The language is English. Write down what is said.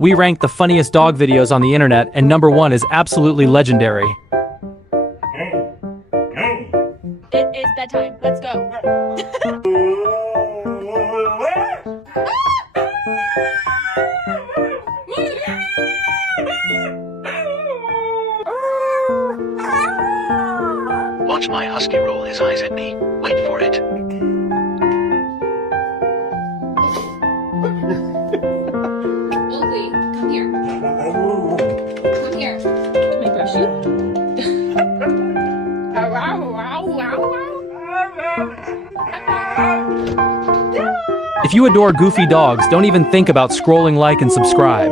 We ranked the funniest dog videos on the internet, and number 1 is absolutely legendary. It is bedtime. Let's go. Watch my husky roll his eyes at me. Wait for it. Oakley, come here. Come here. Can I brush you? If you adore goofy dogs, don't even think about scrolling like and subscribe.